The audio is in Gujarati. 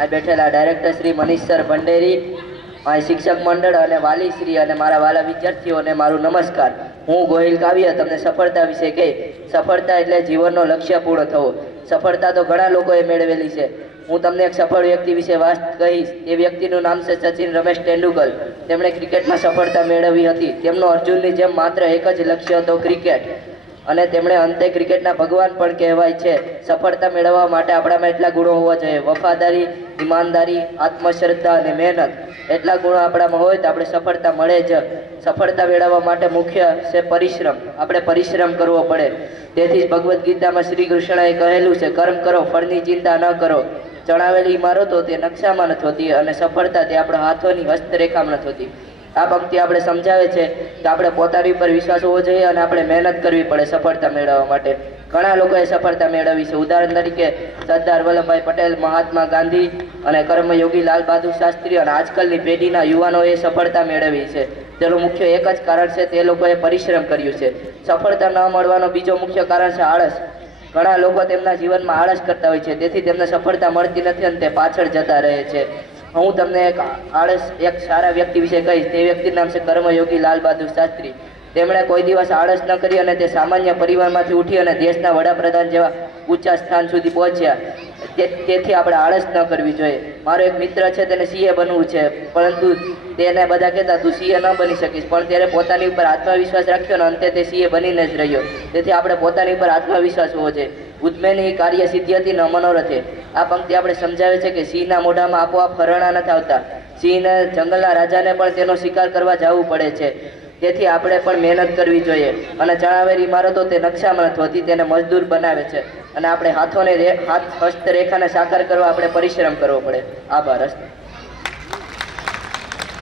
આ બેઠેલા ડાયરેક્ટર શ્રી મનીષ સર ભંડેરી, મારી શિક્ષક મંડળ અને વાલી શ્રી અને મારા વાલા વિદ્યાર્થીઓને મારું નમસ્કાર. હું ગોહિલ કાવ્ય તમને સફળતા વિશે કહી. સફળતા એટલે જીવનનો લક્ષ્ય પૂર્ણ થવો. સફળતા તો ઘણા લોકોએ મેળવેલી છે. હું તમને એક સફળ વ્યક્તિ વિશે વાત કહીશ. એ વ્યક્તિનું નામ છે સચિન રમેશ તેંડુલકર. તેમણે ક્રિકેટમાં સફળતા મેળવી હતી. તેમનો અર્જુનની જેમ માત્ર એક જ લક્ષ્ય હતો, ક્રિકેટ. અને તેમણે અંતે ક્રિકેટના ભગવાન પણ કહેવાય છે. સફળતા મેળવવા માટે આપણામાં એટલા ગુણો હોવા જોઈએ: વફાદારી, ઈમાનદારી, આત્મશ્રદ્ધા અને મહેનત. એટલા ગુણો આપણામાં હોય તો આપણે સફળતા મળે જ. સફળતા મેળવવા માટે મુખ્ય છે પરિશ્રમ. આપણે પરિશ્રમ કરવો પડે. તેથી જ ભગવદ્ ગીતામાં શ્રી કૃષ્ણએ કહેલું છે, કર્મ કરો, ફળની ચિંતા ન કરો. ચણાવેલી ઇમારતો તે નકશામાં નથી હોતી અને સફળતા તે આપણા હાથોની હસ્તરેખામાં નથી હોતી. આ પંક્તિ આપણે સમજાવે છે કે આપણે પોતાની ઉપર વિશ્વાસ હોવો જોઈએ અને આપણે મહેનત કરવી પડે સફળતા મેળવવા માટે. ઘણા લોકોએ સફળતા મેળવી છે. ઉદાહરણ તરીકે સરદાર વલ્લભભાઈ પટેલ, મહાત્મા ગાંધી અને કર્મયોગી લાલ બહાદુર શાસ્ત્રી અને આજકાલની પેઢીના યુવાનોએ સફળતા મેળવી છે. તેનું મુખ્ય એક જ કારણ છે, તે લોકોએ પરિશ્રમ કર્યું છે. સફળતા ન મળવાનો બીજો મુખ્ય કારણ છે આળસ. ઘણા લોકો તેમના જીવનમાં આળસ કરતા હોય છે, તેથી તેમને સફળતા મળતી નથી અને તે પાછળ જતા રહે છે. હું તમને એક સારા વ્યક્તિ વિશે કહીશ. તે વ્યક્તિનું નામ છે કર્મયોગી લાલ બહાદુર શાસ્ત્રી. તેમણે કોઈ દિવસ આળસ ન કરી અને તે સામાન્ય પરિવારમાંથી ઉઠી અને દેશના વડાપ્રધાન જેવા ઊંચા સ્થાન સુધી પહોંચ્યા. તેથી આપણે આળસ ન કરવી જોઈએ. મારો એક મિત્ર છે, તેને સીએ બનવું છે, પરંતુ તેને બધા કહેતા તું સીએ ન બની શકીશ, પણ તેને પોતાની ઉપર આત્મવિશ્વાસ રાખ્યો અને અંતે તે સીએ બનીને જ રહ્યો. તેથી આપણે પોતાની ઉપર આત્મવિશ્વાસ હોવો જોઈએ. ઉદ્મેની કાર્ય સિદ્ધિ હતી ન મનોરથે. આ પંક્તિ આપણે સમજાવે છે કે સિંહના મોઢામાં આપોઆપ હરણા નથી આવતા. સિંહને જંગલના રાજાને પણ તેનો શિકાર કરવા જવું પડે છે. તેથી આપણે પણ મહેનત કરવી જોઈએ. અને ચણાવેલી ઇમારતો તે નકશામાં નથી હોતી, તેને મજદૂર બનાવે છે. અને આપણે હસ્તરેખાને સાકાર કરવા આપણે પરિશ્રમ કરવો પડે. આભાર.